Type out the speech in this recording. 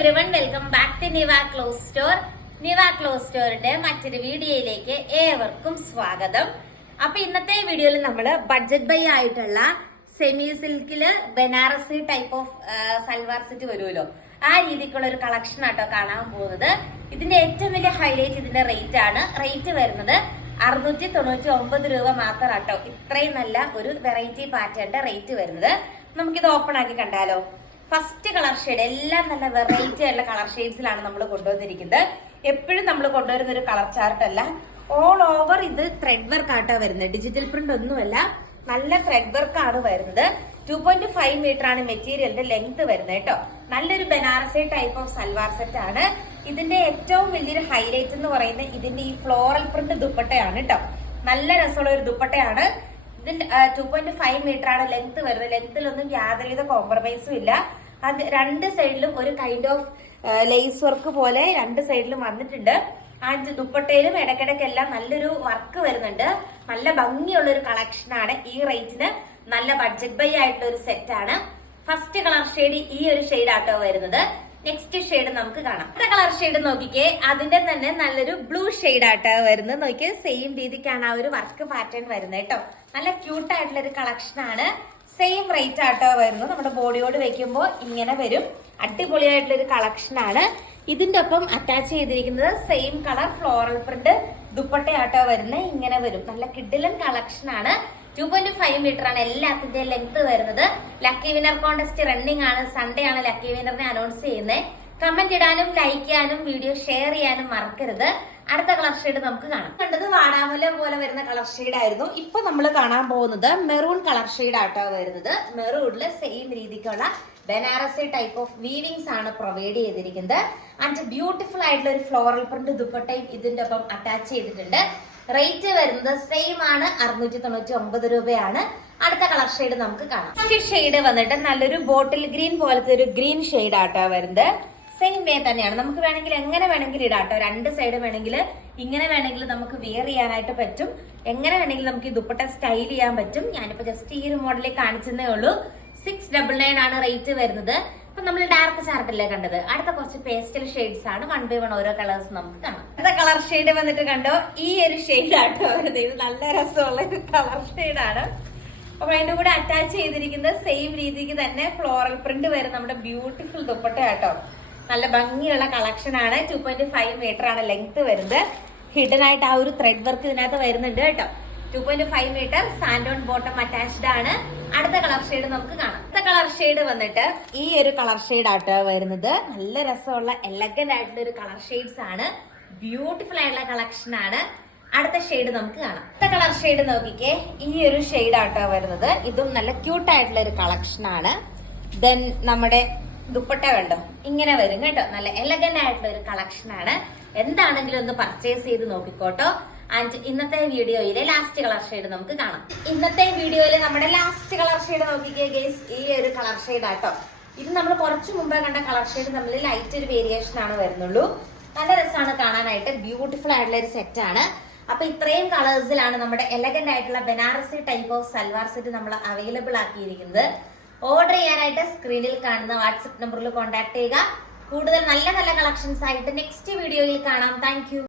Everyone welcome back to Niva clothes store Niva clothes സ്റ്റോറിന്റെ മറ്റൊരു വീഡിയോയിലേക്ക് ഏവർക്കും സ്വാഗതം. അപ്പൊ ഇന്നത്തെ വീഡിയോയിൽ നമ്മൾ ബഡ്ജറ്റ് ബൈ ആയിട്ടുള്ള സെമി സിൽക്കിൽ Banarasi type of salwar set വരുമല്ലോ. ആ രീതിക്കുള്ള ഒരു കളക്ഷൻ ആട്ടോ കാണാൻ പോകുന്നത്. ഇതിന്റെ ഏറ്റവും വലിയ ഹൈലൈറ്റ് ഇതിന്റെ റേറ്റ് ആണ്. റേറ്റ് വരുന്നത് അറുന്നൂറ്റി തൊണ്ണൂറ്റി ഒമ്പത് രൂപ മാത്രം ആട്ടോ ഇത്രയും നല്ല ഒരു വെറൈറ്റി പാറ്റേണിന്റെ റേറ്റ് വരുന്നത്. നമുക്കിത് ഓപ്പൺ ആക്കി കണ്ടാലോ? ഫസ്റ്റ് കളർ ഷെയ്ഡ് എല്ലാം നല്ല വെറൈറ്റി ആയിട്ടുള്ള കളർ ഷെയ്ഡ്സിലാണ് നമ്മൾ കൊണ്ടുവന്നിരിക്കുന്നത്. എപ്പോഴും നമ്മൾ കൊണ്ടുവരുന്ന ഒരു കളർ ചാർട്ട് അല്ല. ഓൾ ഓവർ ഇത് ത്രെഡ് വർക്ക് വരുന്നത്. ഡിജിറ്റൽ പ്രിന്റ് ഒന്നുമല്ല. നല്ല ത്രെഡ് വർക്ക് ആണ് വരുന്നത്. ടു പോയിന്റ് ഫൈവ് മീറ്റർ ആണ് മെറ്റീരിയലിന്റെ ലെങ്ത് വരുന്നത് കേട്ടോ. നല്ലൊരു Banarasi type of salwar set ആണ്. ഇതിന്റെ ഏറ്റവും വലിയൊരു ഹൈലൈറ്റ് എന്ന് പറയുന്നത് ഇതിന്റെ ഈ ഫ്ലോറൽ പ്രിന്റ് ദുപ്പട്ടയാണ് കേട്ടോ. നല്ല രസമുള്ള ഒരു ദുപ്പട്ടയാണ്. ഇതിന്റെ ടു പോയിന്റ് ഫൈവ് മീറ്റർ ആണ് ലെങ്ത് വരുന്നത്. ലെങ്തിലൊന്നും യാതൊരുവിധ കോംപ്രമൈസും ഇല്ല. അത് രണ്ട് സൈഡിലും ഒരു കൈൻഡ് ഓഫ് ലേസ് വർക്ക് പോലെ രണ്ട് സൈഡിലും വന്നിട്ടുണ്ട്. ആ ദുപ്പട്ടയിലും ഇടയ്ക്കിടയ്ക്കെല്ലാം നല്ലൊരു വർക്ക് വരുന്നുണ്ട്. നല്ല ഭംഗിയുള്ള ഒരു കളക്ഷൻ ആണ് ഈ റേറ്റിന് നല്ല ബഡ്ജറ്റ് ബൈ ആയിട്ടുള്ള ഒരു സെറ്റ് ആണ്. ഫസ്റ്റ് കളർ ഷെയ്ഡ് ഈ ഒരു ഷെയ്ഡ് ആട്ടോ വരുന്നത്. നെക്സ്റ്റ് ഷെയ്ഡ് നമുക്ക് കാണാം. അടുത്ത കളർ ഷെയ്ഡ് നോക്കിക്കേ. അതിന്റെ തന്നെ നല്ലൊരു ബ്ലൂ ഷെയ്ഡ് ആട്ടോ വരുന്നത്. നോക്കിയേ സെയിം രീതിക്കാണ് ആ ഒരു വർക്ക് പാറ്റേൺ വരുന്നത് കേട്ടോ. നല്ല ക്യൂട്ട് ആയിട്ടുള്ള ഒരു കളക്ഷൻ ആണ്. സെയിം റേറ്റ് ആട്ടോ വരുന്നത്. നമ്മുടെ ബോഡിയോട് വെക്കുമ്പോൾ ഇങ്ങനെ വരും. അടിപൊളിയായിട്ടുള്ള ഒരു കളക്ഷൻ ആണ്. ഇതിന്റെ ഒപ്പം അറ്റാച്ച് ചെയ്തിരിക്കുന്നത് സെയിം കളർ ഫ്ലോറൽ പ്രിന്റ് ദുപ്പട്ടയാട്ടോ വരുന്നത് ഇങ്ങനെ വരും. നല്ല കിഡിലൻ കളക്ഷൻ ആണ്. ടു പോയിന്റ് ഫൈവ് മീറ്റർ ആണ് എല്ലാത്തിന്റെയും ലെങ്ത് വരുന്നത്. ലക്കി വിനർ കോൺടെസ്റ്റ് റണ്ണിംഗ് ആണ്. സൺഡേ ആണ് ലക്കി വിനറിനെ അനൗൺസ് ചെയ്യുന്നത് കമന്റ് ഇടാനും ലൈക്ക് ചെയ്യാനും വീഡിയോ ഷെയർ ചെയ്യാനും മറക്കരുത്. അടുത്ത കളർ ഷെയ്ഡ് നമുക്ക് കാണാം. കണ്ടത് വാടാമല പോലെ വരുന്ന കളർ ഷെയ്ഡ് ആയിരുന്നു. ഇപ്പൊ നമ്മൾ കാണാൻ പോകുന്നത് മെറൂൺ കളർ ഷെയ്ഡ് ആട്ടോ വരുന്നത്. മെറൂണിൽ സെയിം രീതിക്കുള്ള ബനാറസി ടൈപ്പ് ഓഫ് വീവിങ്സ് ആണ് പ്രൊവൈഡ് ചെയ്തിരിക്കുന്നത്. ആൻഡ് ബ്യൂട്ടിഫുൾ ആയിട്ടുള്ള ഒരു ഫ്ലോറൽ പ്രിന്റ് ദുപ്പട്ടയും ഇതിന്റെ ഒപ്പം അറ്റാച്ച് ചെയ്തിട്ടുണ്ട്. റേറ്റ് വരുന്നത് സെയിം ആണ്. അറുന്നൂറ്റി തൊണ്ണൂറ്റി ഒമ്പത് രൂപയാണ്. അടുത്ത കളർ ഷെയ്ഡ് നമുക്ക് കാണാം. ഷെയ്ഡ് വന്നിട്ട് നല്ലൊരു ബോട്ടിൽ ഗ്രീൻ പോലത്തെ ഒരു ഗ്രീൻ ഷെയ്ഡ് ആട്ടോ വരുന്നത്. സെയിം വേ തന്നെയാണ്. നമുക്ക് വേണമെങ്കിൽ എങ്ങനെ വേണമെങ്കിൽ കേട്ടോ. രണ്ട് സൈഡ് വേണമെങ്കിൽ ഇങ്ങനെ വേണമെങ്കിൽ നമുക്ക് വെയർ ചെയ്യാനായിട്ട് പറ്റും. എങ്ങനെ വേണമെങ്കിൽ നമുക്ക് ഈ ദുപ്പട്ട സ്റ്റൈൽ ചെയ്യാൻ പറ്റും. ഞാനിപ്പോ ജസ്റ്റ് ഈ ഒരു മോഡലിൽ കാണിച്ചതേ ഉള്ളൂ. സിക്സ് ഡബിൾ നയൻ ആണ് റേറ്റ് വരുന്നത്. അപ്പൊ നമ്മൾ ഡാർക്ക് ചാർട്ടല്ലേ കണ്ടത്? അടുത്ത കുറച്ച് പേസ്റ്റൽ ഷെയ്ഡ്സ് ആണ്. വൺ ബൈ വൺ ഓരോ കളേഴ്സ് നമുക്ക് കാണാം. അടുത്ത കളർ ഷെയ്ഡ് വന്നിട്ട് കണ്ടോ? ഈ ഒരു ഷെയ്ഡ് ആട്ടോ വരുന്നത്. ഇത് നല്ല രസമുള്ള ഒരു കളർ ഷെയ്ഡാണ് അപ്പൊ അതിന്റെ കൂടെ അറ്റാച്ച് ചെയ്തിരിക്കുന്നത് സെയിം രീതിക്ക് തന്നെ ഫ്ലോറൽ പ്രിന്റ് വരും നമ്മുടെ ബ്യൂട്ടിഫുൾ ദുപ്പട്ട കേട്ടോ. നല്ല ഭംഗിയുള്ള കളക്ഷൻ ആണ്. ടു പോയിന്റ് ഫൈവ് മീറ്റർ ആണ് ലെങ്ത് വരുന്നത്. ഹിഡൻ ആയിട്ട് ആ ഒരു ത്രെഡ് വർക്ക് ഇതിനകത്ത് വരുന്നുണ്ട് കേട്ടോ. Two point five metre santoon bottom attached ആണ്. അടുത്ത കളർ ഷെയ്ഡ് നമുക്ക് കാണാം. അടുത്ത കളർ ഷെയ്ഡ് വന്നിട്ട് ഈ ഒരു കളർ ഷെയ്ഡ് ആട്ടോ വരുന്നത്. നല്ല രസമുള്ള എലഗന്റ് ആയിട്ടുള്ള ഒരു കളർ ഷെയ്ഡ്സ് ആണ്. ബ്യൂട്ടിഫുൾ ആയിട്ടുള്ള കളക്ഷൻ ആണ്. അടുത്ത ഷെയ്ഡ് നമുക്ക് കാണാം. അടുത്ത കളർ ഷെയ്ഡ് നോക്കിക്കേ. ഈ ഒരു ഷെയ്ഡ് ആട്ടോ വരുന്നത്. ഇതും നല്ല ക്യൂട്ട് ആയിട്ടുള്ള ഒരു കളക്ഷൻ ആണ്. ദെൻ നമ്മുടെ ദുപ്പട്ട കണ്ടോ? ഇങ്ങനെ വരും കേട്ടോ. നല്ല എലഗന്റ് ആയിട്ടുള്ള ഒരു കളക്ഷൻ ആണ്. എന്താണെങ്കിലും ഒന്ന് പർച്ചേസ് ചെയ്ത് നോക്കിക്കോട്ടോ. ആൻഡ് ഇന്നത്തെ വീഡിയോയിലെ ലാസ്റ്റ് കളർ ഷെയ്ഡ് നമുക്ക് കാണാം. ഇന്നത്തെ വീഡിയോയിൽ നമ്മുടെ ലാസ്റ്റ് കളർ ഷെയ്ഡ് നോക്കിക്കേ ഗേസ് ഈ ഒരു കളർ ഷെയ്ഡ് ആട്ടോ. ഇത് നമ്മൾ കുറച്ച് മുമ്പ് കണ്ട കളർ ഷെയ്ഡ് നമ്മൾ ലൈറ്റ് ഒരു വേരിയേഷൻ ആണ് വരുന്നുള്ളൂ. നല്ല രസമാണ് കാണാനായിട്ട്. ബ്യൂട്ടിഫുൾ ആയിട്ടുള്ള ഒരു സെറ്റ് ആണ്. അപ്പൊ ഇത്രയും കളേഴ്സിലാണ് നമ്മുടെ എലഗന്റ് ആയിട്ടുള്ള Banarasi type of salwar set നമ്മൾ അവൈലബിൾ ആക്കിയിരിക്കുന്നത്. ഓർഡർ ചെയ്യാനായിട്ട് സ്ക്രീനിൽ കാണുന്ന വാട്സപ്പ് നമ്പറിൽ കോൺടാക്ട് ചെയ്യുക. കൂടുതൽ നല്ല നല്ല കളക്ഷൻസ് ആയിട്ട് നെക്സ്റ്റ് വീഡിയോയിൽ കാണാം. താങ്ക്